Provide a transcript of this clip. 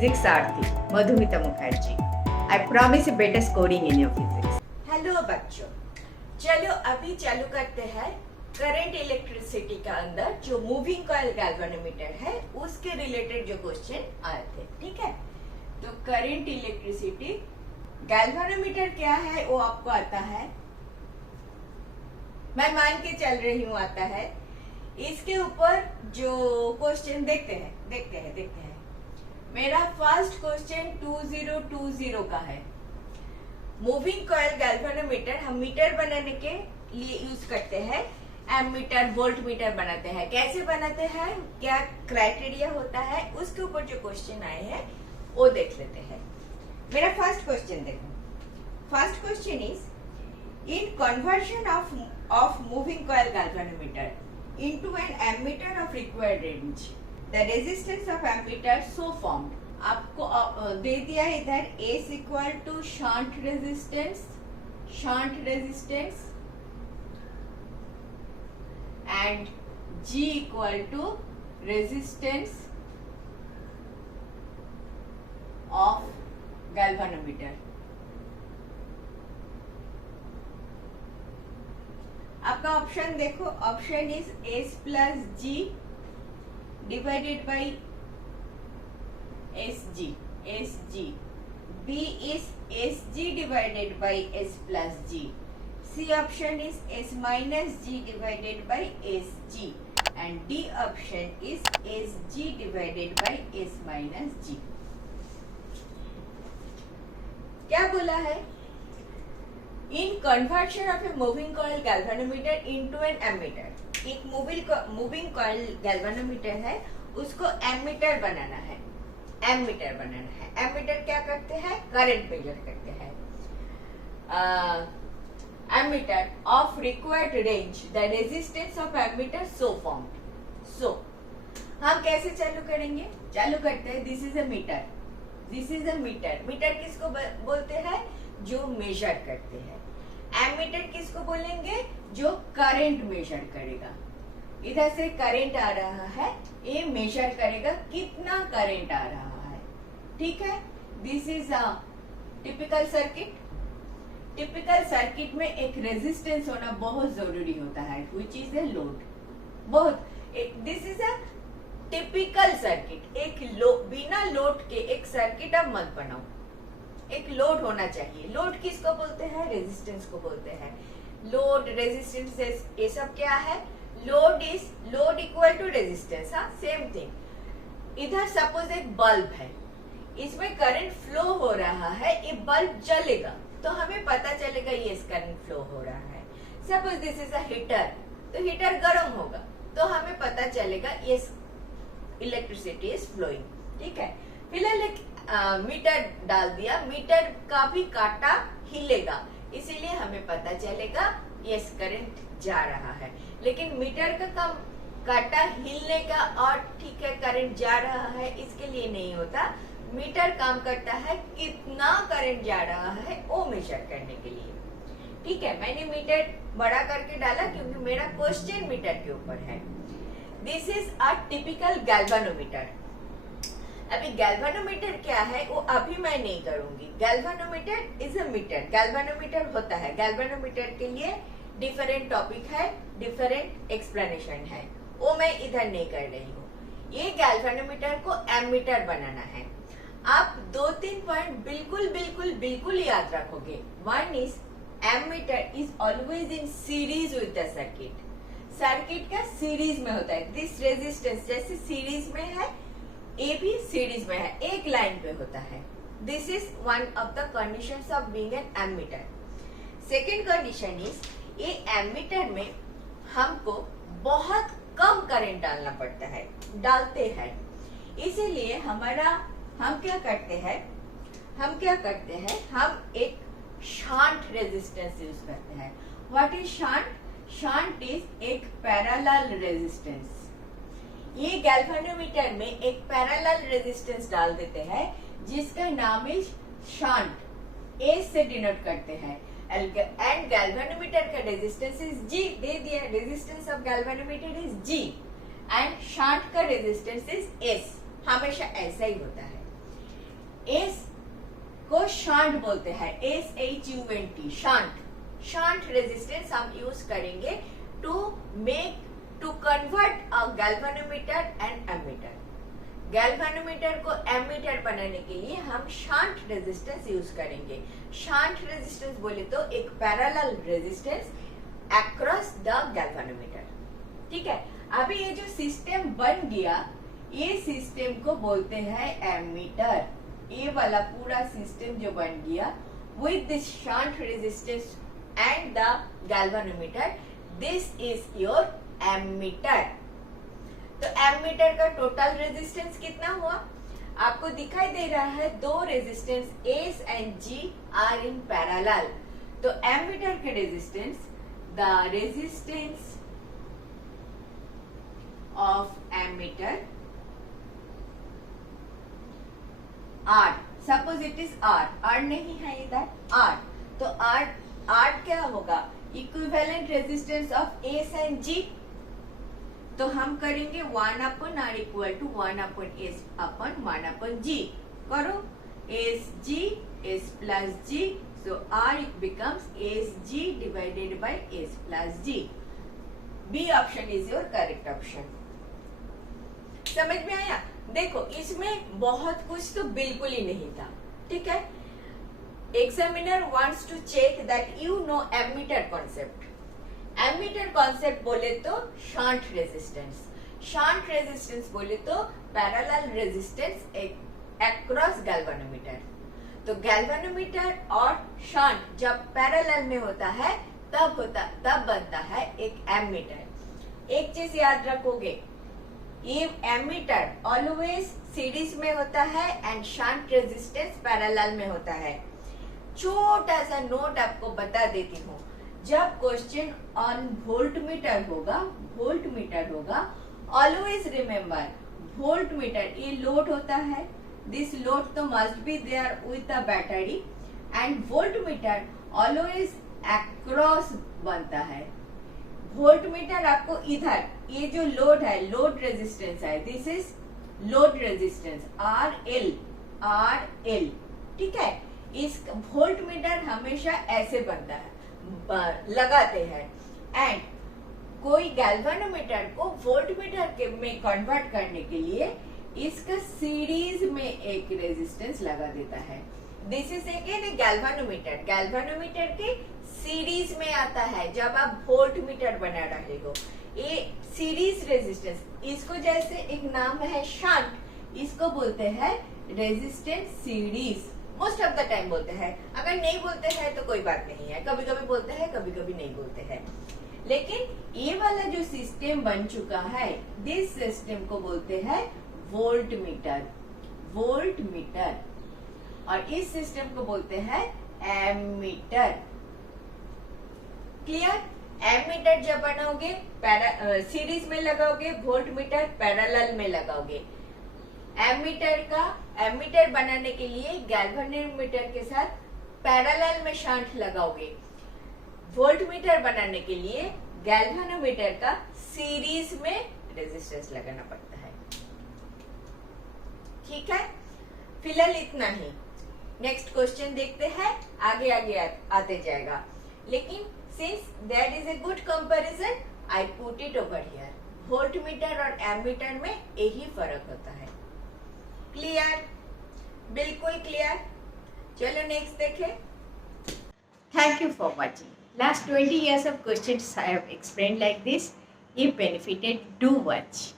physics Aarthi, Madhumita Mukherjee. I promise you better scoring in your physics. Hello बच्चों, चलो अभी चालू करते हैं करंट इलेक्ट्रिसिटी का अंदर जो मूविंग कॉइल गैल्वेनोमीटर है उसके रिलेटेड जो क्वेश्चन आए थे। ठीक है, तो करंट इलेक्ट्रिसिटी गैल्वेनोमीटर क्या है वो आपको आता है, मैं मान के चल रही हूँ आता है। इसके ऊपर जो क्वेश्चन देखते हैं। मेरा फर्स्ट क्वेश्चन 2020 का है। मूविंग कॉइल गैल्वेनोमीटर हम मीटर बनाने के लिए यूज करते हैं, एमीटर वोल्ट मीटर बनाते हैं। कैसे बनाते हैं, क्या क्राइटेरिया होता है, उसके ऊपर जो क्वेश्चन आए हैं वो देख लेते हैं। मेरा फर्स्ट क्वेश्चन देखो। First question is in conversion of moving coil galvanometer into an ammeter of required range, the resistance of ammeter so formed. आपको दे दिया इधर S equal to shunt resistance and G equal to resistance of galvanometer. आपका option देखो, option is S plus G divided by SG। B is SG divided by S plus G। C option is S minus G divided by SG and D option is SG divided by S minus G। क्या बोला है, in conversion of a moving coil galvanometer into an ammeter. एक moving coil galvanometer है, उसको ammeter बनाना है। Ammeter क्या करते हैं, करंट मेजर करते हैं। Ammeter of required range, the resistance of ammeter so formed. हम कैसे चालू करेंगे, चालू करते हैं। This is a meter. Meter किसको बोलते हैं, जो मेजर करते हैं। एमीटर किसको बोलेंगे, जो करंट मेजर करेगा। इधर से करंट आ रहा है, ये मेजर करेगा कितना करंट आ रहा है। ठीक है, this is a typical circuit में एक रेजिस्टेंस होना बहुत जरूरी होता है, which is a load. This is a typical circuit. बिना लोड के एक सर्किट अब मत बनाओ, एक लोड होना चाहिए। लोड किसको बोलते हैं, रेजिस्टेंस को बोलते हैं। लोड, रेजिस्टेंस, ये सब क्या है, लोड इक्वल टू रेजिस्टेंस। हाँ, सेम थिंग। इधर सपोज एक बल्ब है, इसमें करंट फ्लो हो रहा है, ये बल्ब जलेगा तो हमें पता चलेगा ये करंट फ्लो हो रहा है। Suppose this is a heater, तो हीटर गर्म होगा तो हमें पता चलेगा ये इलेक्ट्रिसिटी इज फ्लोइंग। ठीक है, फिलहाल एक मीटर डाल दिया, मीटर का भी कांटा हिलेगा, इसीलिए हमें पता चलेगा ये करंट जा रहा है। लेकिन मीटर का कांटा हिलने का और ठीक है करंट जा रहा है, इसके लिए नहीं होता। मीटर काम करता है कितना करंट जा रहा है वो मेजर करने के लिए। ठीक है, मैंने मीटर बड़ा करके डाला क्योंकि मेरा क्वेश्चन मीटर के ऊपर है। This is a typical galvanometer. अभी गैल्वेनोमीटर क्या है वो अभी मैं नहीं करूंगी। Galvanometer is a meter, galvanometer होता है। गैल्वेनोमीटर के लिए डिफरेंट टॉपिक है, डिफरेंट एक्सप्लेनेशन है, वो मैं इधर नहीं कर रही हूँ। ये गैल्वेनोमीटर को एमीटर बनाना है। आप 2-3 पॉइंट बिल्कुल याद रखोगे। One is ammeter is always in series with the circuit का सीरीज में होता है। दिस रेजिस्टेंस जैसे सीरीज में है, ये भी सीरीज में है, एक लाइन पे होता है। This is one of the conditions of being an ammeter. Second condition is ये एमीटर में हमको बहुत कम करंट डालना पड़ता है, डालते हैं। इसीलिए हम क्या करते हैं, हम एक शंट रेजिस्टेंस यूज करते हैं। What is shunt? Shunt is एक पैरेलल रेजिस्टेंस। ये गैल्वेनोमीटर में एक पैरेलल रेजिस्टेंस डाल देते हैं जिसका नाम इज शंट, एस से डिनोट करते हैं। एंड गैल्वेनोमीटर का रेजिस्टेंस इज जी, दे दिया। Resistance of galvanometer is G and shunt का रेजिस्टेंस इज एस। हमेशा ऐसा ही होता है। एस को शांट बोलते हैं, SHUNT, शांट। शांट रेजिस्टेंस हम यूज करेंगे to convert a galvanometer and ammeter. Galvanometer को एमीटर बनाने के लिए हम शांट रेजिस्टेंस यूज करेंगे। शांट रेजिस्टेंस बोले तो एक parallel resistance across the galvanometer. ठीक है, अभी ये जो सिस्टम बन गया, ये सिस्टम को बोलते हैं एमीटर। ये वाला पूरा सिस्टम जो बन गया with this shunt resistance and the galvanometer, this is your ammeter. तो एमीटर का टोटल रेजिस्टेंस कितना हुआ? आपको दिखाई दे रहा है दो resistance S and G are in parallel. तो एमीटर के resistance, the resistance of ammeter R, suppose it is R नहीं है इधर R, तो R क्या होगा? Equivalent resistance of S and G. तो हम करेंगे 1/R equal to 1/S upon 1/G। करो SG, S plus G, so R becomes SG divided by S plus G. B option is your correct option. समझ में आया? देखो, इसमें बहुत कुछ तो बिल्कुल ही नहीं था। ठीक है, examiner wants to check that you know ammeter concept. Ammeter concept बोले तो शांट रेजिस्टेंस, शांट रेजिस्टेंस बोले तो पैरेलल रेजिस्टेंस अक्रॉस गैल्वेनोमीटर। तो गैल्वेनोमीटर और शांट जब पैरेलल में होता है तब बनता है एक एमीटर। एक चीज याद रखोगे, ये एमीटर ऑलवेज सीरीज में होता है एंड शांट रेजिस्टेंस पैरेलल में होता है। छोटा सा नोट आपको बता देती हूँ, जब क्वेश्चन ऑन वोल्टमीटर होगा, ऑलवेज रिमेम्बर वोल्टमीटर ये लोड होता है, दिस लोड तो must be there with the battery, and voltmeter always across बनता है। वोल्टमीटर आपको इधर, ये जो लोड है, लोड रेजिस्टेंस है, this is load resistance RL। ठीक है, इस वोल्टमीटर हमेशा ऐसे बनता है, लगाते हैं। एंड कोई गैल्वेनोमीटर को वोल्टमीटर के में कन्वर्ट करने के लिए इसका सीरीज में एक रेजिस्टेंस लगा देता है। This is again galvanometer. Galvanometer के सीरीज में आता है जब आप वोल्टमीटर बना रहे हो। ये सीरीज रेजिस्टेंस, इसको जैसे एक नाम है शांट, इसको बोलते हैं resistance series. Most of the time बोलते हैं, अगर नहीं बोलते हैं तो कोई बात नहीं है, कभी कभी बोलते हैं, कभी कभी नहीं बोलते हैं। लेकिन ये वाला जो सिस्टम बन चुका है, दिस सिस्टम को बोलते हैं वोल्टमीटर। और इस सिस्टम को बोलते हैं एमीटर। क्लियर? एमीटर जब बनाओगे सीरीज में लगाओगे, वोल्टमीटर पैरेलल में लगाओगे। एमीटर बनाने के लिए गैल्वेनोमीटर के साथ पैरेलल में शांट लगाओगे। वोल्टमीटर बनाने के लिए गैल्वेनोमीटर का सीरीज में रेजिस्टेंस लगाना पड़ता है। ठीक है, फिलहाल इतना ही। नेक्स्ट क्वेश्चन देखते हैं, आगे आते जाएगा। लेकिन since there is a good comparison, I put it over here. Voltmeter और एमीटर में यही फर्क होता है। क्लियर? बिल्कुल क्लियर। चलो नेक्स्ट देखें। Thank you for watching. Last 20 years of questions I have explained like this. If benefited, do watch.